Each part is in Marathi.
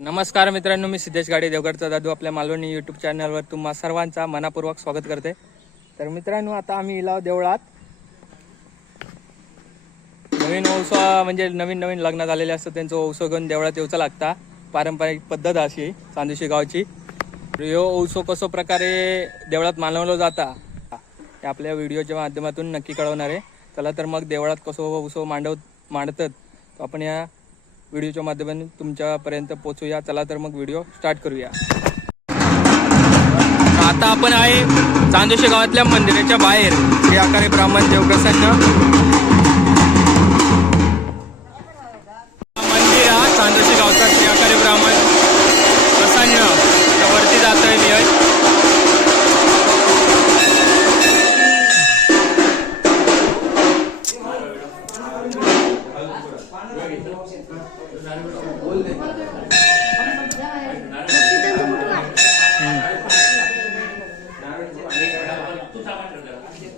नमस्कार मित्रांनो, मी सिद्धेश गाडी देवगडचा दादू आपल्या मालवणी यूट्यूब चॅनलवर तुम्हा सर्वांचा मनापूर्वक स्वागत करते. तर मित्रांनो, आता आम्ही इलाव देवळात नवीन औसा म्हणजे नवीन लग्न झालेले असतं त्यांचं औसो घेऊन देवळात येऊचं लागता. पारंपरिक पद्धत अशी चांदोशी गावची. यो औसो कसो प्रकारे देवळात मानवलं जाता हे आपल्या व्हिडिओच्या माध्यमातून नक्की कळवणार आहे. चला तर मग देवळात कसो औसो मांडतात आपण या व्हिडिओच्या माध्यमातून तुमच्यापर्यंत पोहोचूया. चला तर मग व्हिडिओ स्टार्ट करूया. आता आपण आहे चांदोशी गावातल्या मंदिराच्या बाहेर श्री आकारे ब्राह्मण देवप्रसन्न मंदिर हा चांदोशी गावचा श्री आकारे ब्राह्मण प्रसन्न वरती जातोय मी.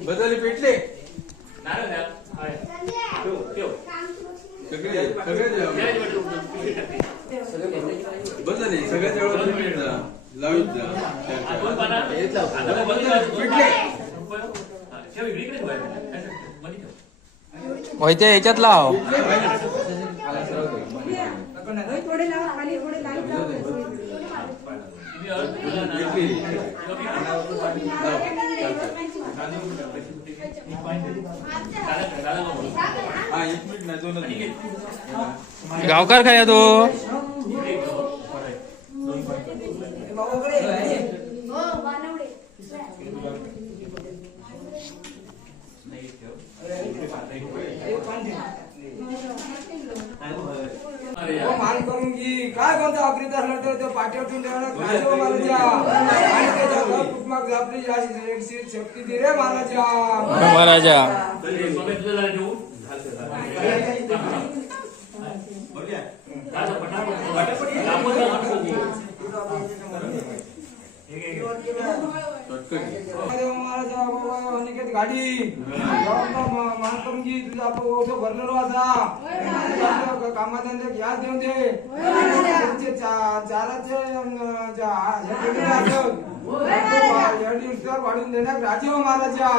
बदल पेटले बदल सगळ्या व्हायच्या ह्याच्यात लाव. गावकार काय तो मान करून की काय कोणता आकृती असला तर तो पाठीवर ठेवून ठेवणार आणि त्याच्या कुटुंबात आपली अशी शक्ती दे रे महाराजा. गाडी मान करून की तुझा ओझं भरलेलो असा कामाधंदे याद देऊन दे चाराचे वाढून देण्यात राजीव महाराजा.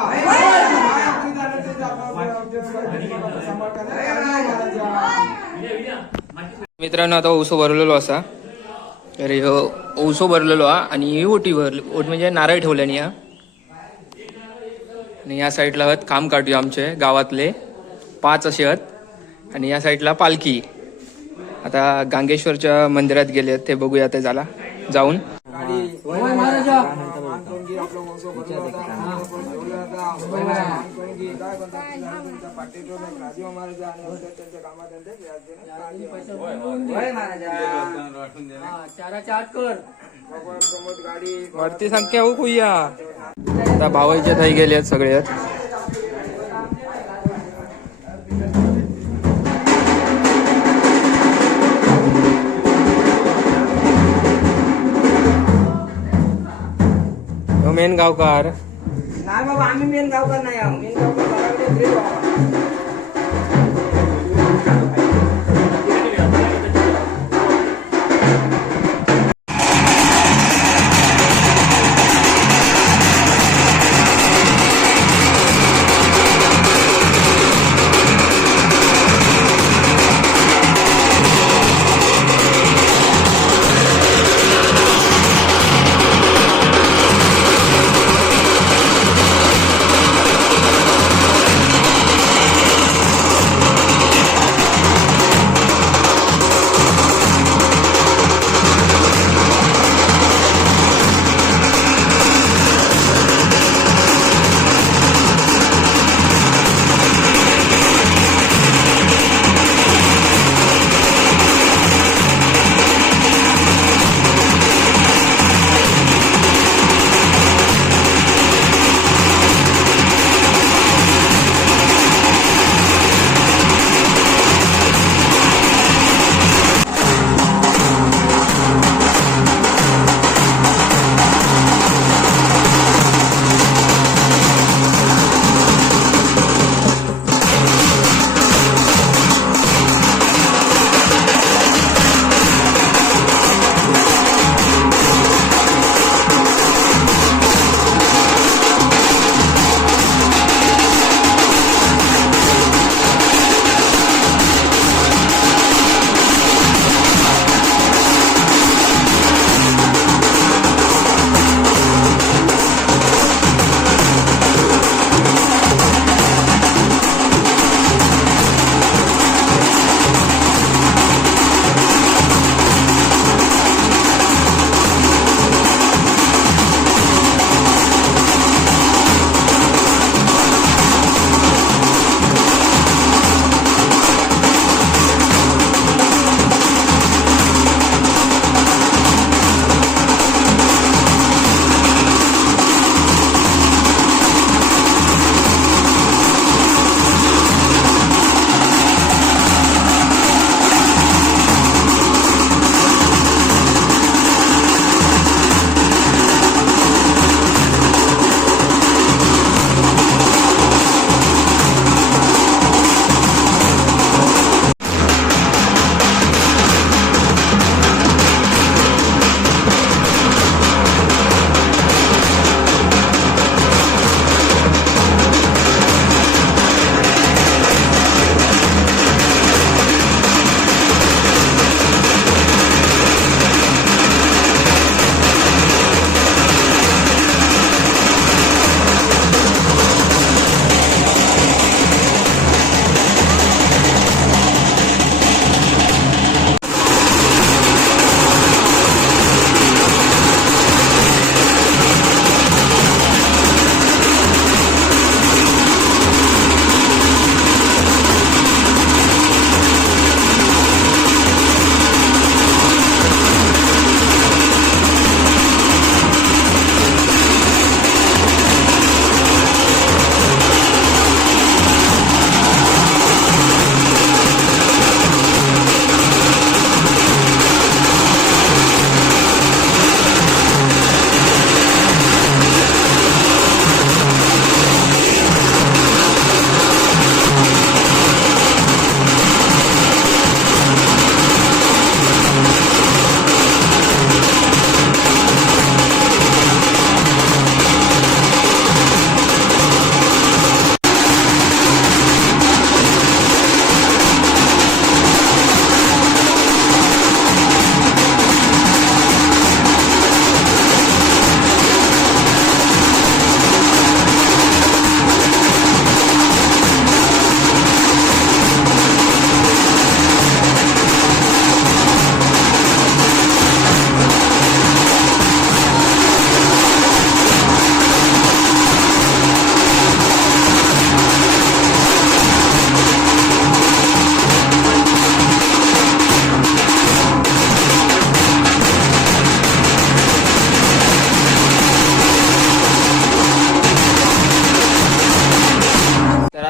मित्रांनो, आता ओसो भरलेलो असा. तर ह्यो ओसो भरलेलो हा आणि ही ओटी ओट म्हणजे नारळ ठेवल्यानी हा. आणि या साईडला आहेत काम काढूया आमचे गावातले 5 असे आहेत आणि या साईडला पालखी. आता गांगेश्वरच्या मंदिरात गेले ते बघूया ते झाला जाऊन. वरती संख्या हो कुया. आता भावाच्या थाई गेले आहेत सगळे आहेत. मेन गावकार नाही बाबा, आम्ही मेन गावकर नाही आहोत. मेन गावकर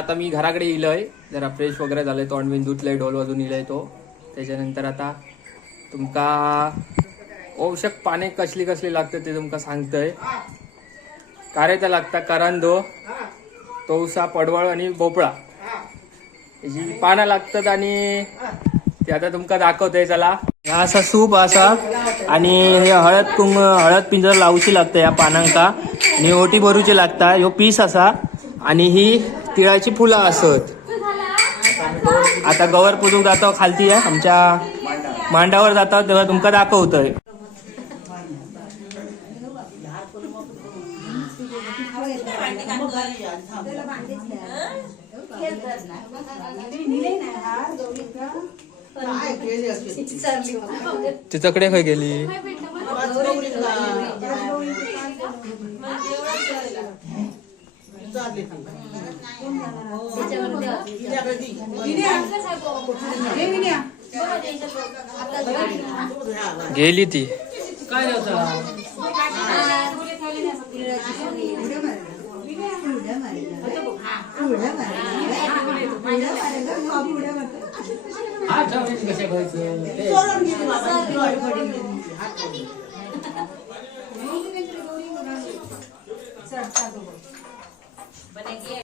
आता मी घराकडे इलय, जरा फ्रेश वगैरे झालंय, तोंड बिन धुतलंय, ढोल वाजून इलय तो. त्याच्यानंतर आता तुमका औषध पाने कसली कसली लागतात ते तुमका सांगतंय. कारेचा लागता करांदो, तवसा, पडवळ आणि भोपळा याची पानं लागतात आणि ते आता तुमका दाखवतोय. चला, हा असा सूप असा आणि हे हळद पिंजर लावची लागतं या पानांका आणि ओटी भरूची लागता. ह्यो पीस असा आणि ही तिळाची फुलं असत. आता गवर पुजूक जातो खालती आहे आमच्या मांडावर जातात तेव्हा तुमका दाखवतोय. तिच्याकडे खय गेली? गेली ती. काय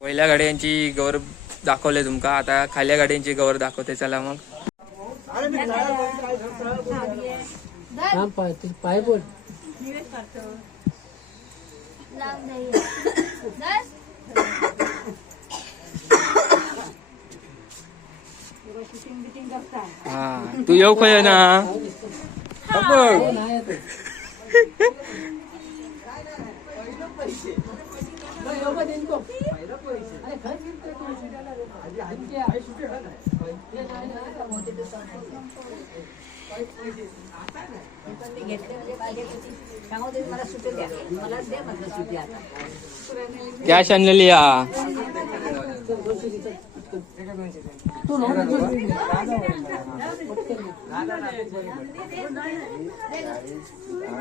पहिल्या गाड्यांची गौर दाखवले तुमका, आता खाल्या गाड्यांची गौर दाखवते. चला मग. पाय बोल. हा तू येऊ खय ना. कॅश आणलेली या.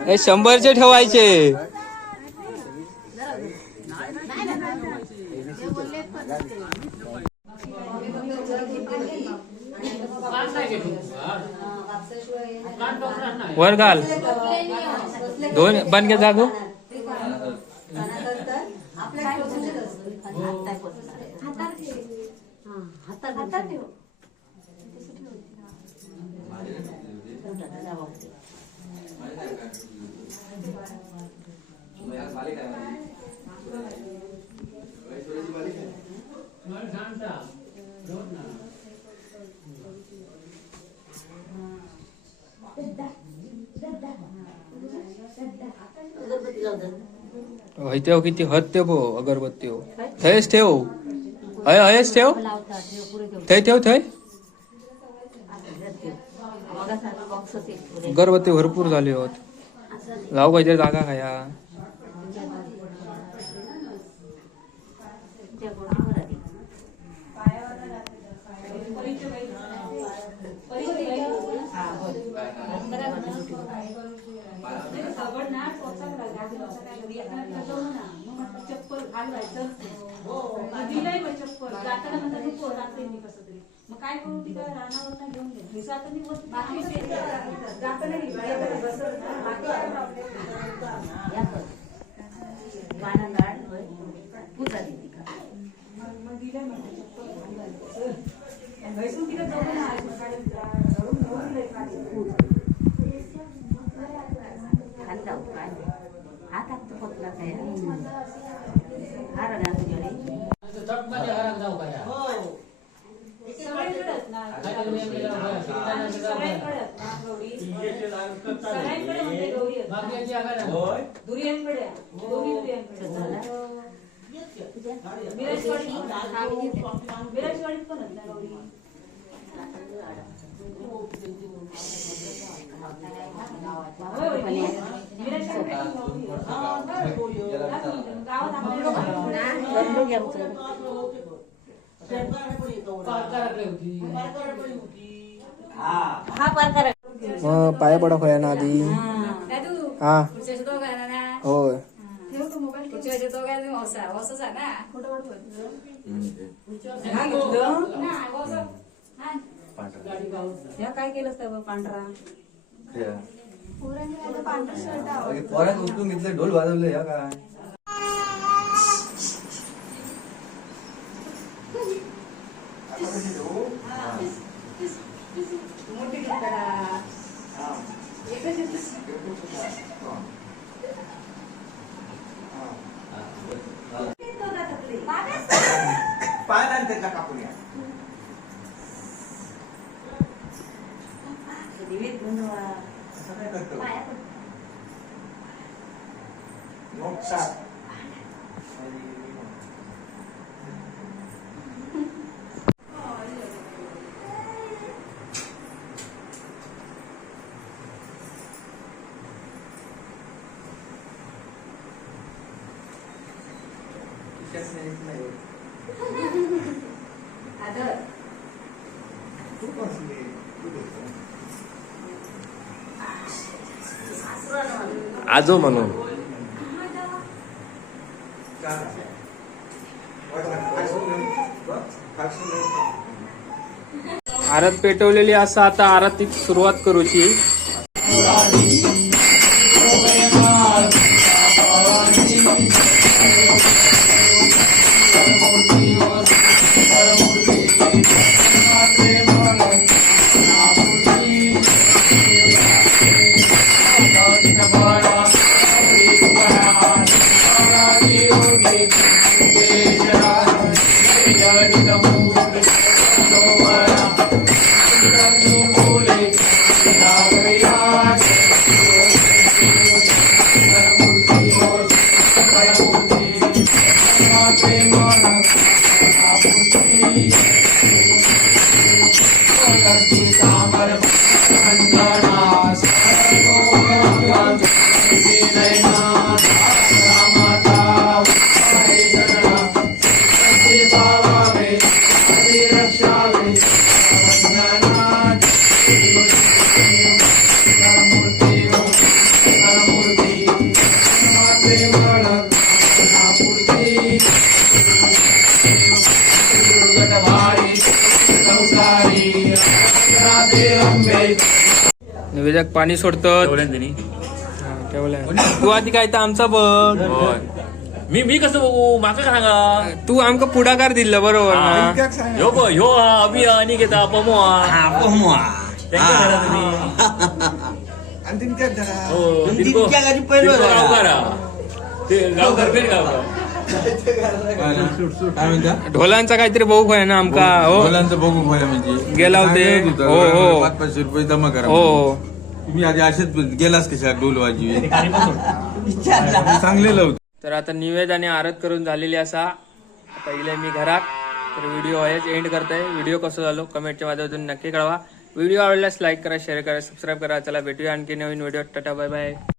हे 100चे ठेवायचे. वर घाल. दोन बन घे जागो. हो किती हत ते भो अगरबत्ती हो थयच ठेव. हयच ठेव. थय ठेव. थय अगरबत्ती भरपूर झाले होत. जाऊ काहीतरी जागा खाया. मग काय करू ती काय रानावर घेऊन पाया पडा खोया ना आधी. हा होय. हा घेतलं या काय केलं पांढरा पोरात उचलून घेतले ढोल वाजवले या काय आजो म्हणून आरत पेटवलेली असं आता आरतीक सुरुवात करूची. निवेदक पाणी सोडतं. तू आधी काय तर आमचा बघ. मी कसं बघू माका सांगा तू आमका पुढाकार दिला बरोबर ना. ह्यो ब ह्यो अभि आणि घेता पमो त्यांच्या घरा तुम्ही आणि तिने धरा हो तिनको गावकार ते गावकार बेर गावकार काय म्हणता ढोलांचा काहीतरी बघू आहे ना आमका. हो मुलांचं बघू खोया म्हणजे गेला होते. हो हो 500 रुपये जमा करा. हो तुम्ही आधी असेच गेलास कशा ढोल वाजवी चांगलेलं होतं. तर आता निवेद आणि आरत करून झालेली असा. आता इले मी घरात. तर व्हिडिओ आहेच एंड करताय. व्हिडिओ कसं झालो कमेंटच्या माध्यमातून नक्की कळवा. व्हिडिओ आवडल्यास लाईक करा, शेअर करा, सबस्क्राईब करा. चला भेटूया आणखी नवीन व्हिडिओ. Tata bye bye.